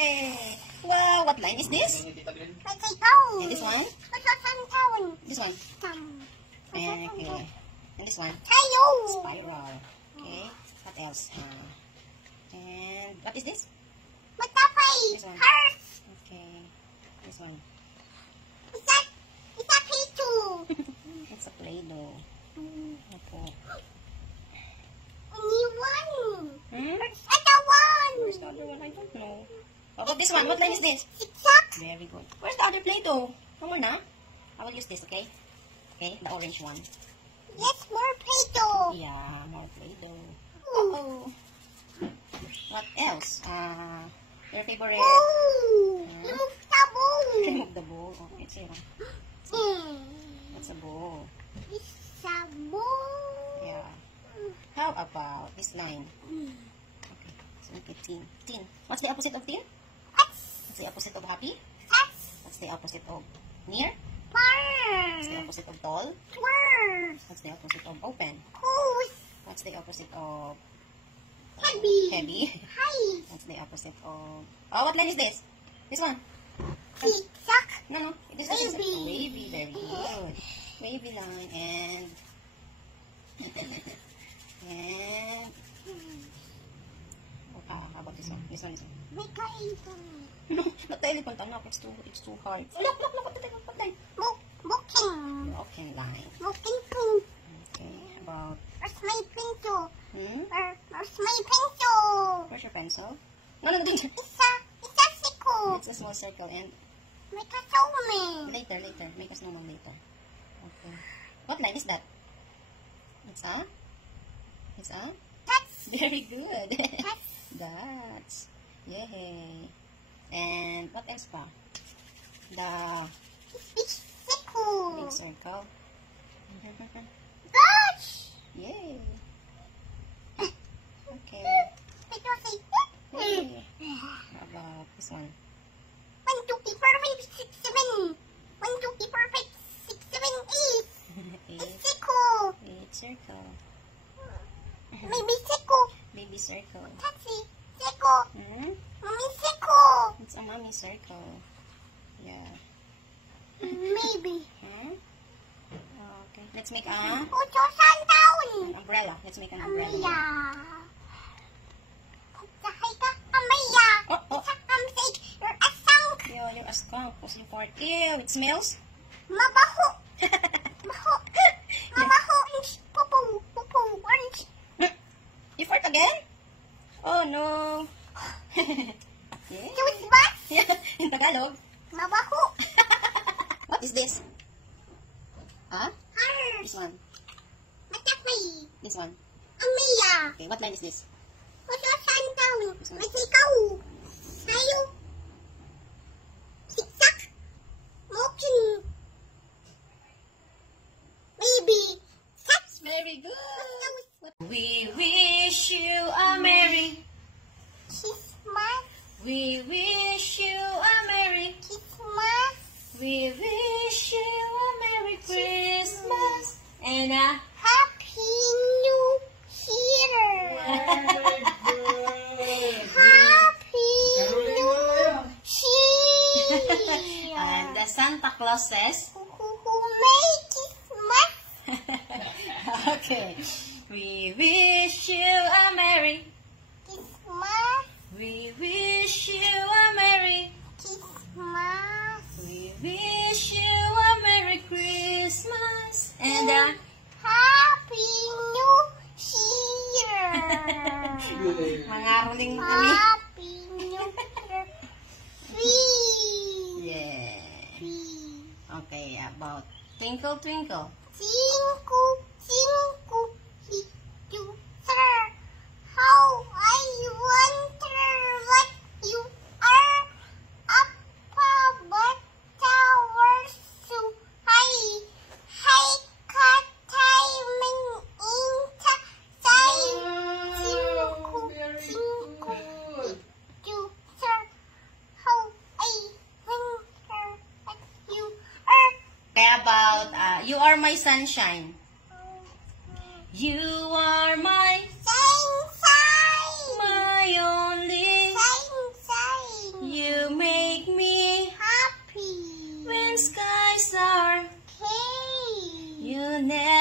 Hey. Wow, what line is this? Let's And this one? This one. Okay. And this one? Spiral. Okay. What else? And what is this? This one. Okay. This one. It's a Play-Doh. Opo. Where's the other one? I don't know. How about this one? What line is this? Very good. Where's the other Play-Doh? Come on, I will use this, okay? Okay, the orange one. Yes, more Play-Doh. Yeah, more Play-Doh. Uh-oh. What else? Your favorite? Remove the bowl. Remove the bowl. Oh, it's here. What's a bowl? It's a bowl. Yeah. How about this line? Okay, so look at teen. Teen. What's the opposite of teen? What's the opposite of happy? What's the opposite of near? What's the opposite of tall? What's the opposite of open? What's the opposite of heavy? What's the opposite of... Oh, what line is this? This one? No. This is wavy. Very good. Wavy line and... and... how about this one? This one. No, not the elephant. Anak, it's too hard. Look, what line? Walking line. Okay, about... Where's my pencil? Where's your pencil? No, It's a sickle. it's a small circle and Make a snowman. later, make a snowman later. Okay. What line is that? It's a? That's Very good. That's. Yay. And what else pa? The big sickle. big circle. Gosh! Yay. Okay. It was a Yay. How about this one? 1, 2, 3, 4, 5, 6, 7. 1, 2, 3, 4, 5, 6, 7, 8. Eight. Sickle. Circle. Maybe sickle. Baby circle. Taxi. Sickle. Mommy sickle. It's a mommy circle. Yeah. Maybe. Okay. Let's make Utosan down. an umbrella. Let's make an umbrella. Amaya. Sahay ka, Amaya. Oh. You're a skunk. You're a skunk. Pushing for it. Ew, it smells. Mabaho. Mabaho. Mabaho. Poo-poo. Orange. You fart again? Oh no. Yeah. Toothbrush. Yeah. In Tagalog. Mabaho. What is this? This one. Matapay. This one. Amaya. Okay, what line is this? Utosan down. Masikaw. Sayo. Siksak. Moking. Baby. Such. Very good. We wish you a Merry. Christmas. We wish you a Merry. Christmas. We wish you a Merry Christmas and a Happy New Year. Happy New Year. and the Santa Claus says, Who made Christmas? okay. We wish you a Merry. Christmas. We wish you a Merry. Christmas. We wish you a Merry Christmas and a Happy New Year. mangaroling mo kami. Happy New Year. Yeah. Okay, about Twinkle Twinkle. Cinco, little sir, how I wonder what you are up above towers so high. High cut timing into side. Cinco, little sir, how I wonder what you are. Kaya about You Are My Sunshine. You are my Sunshine. only. Sunshine. never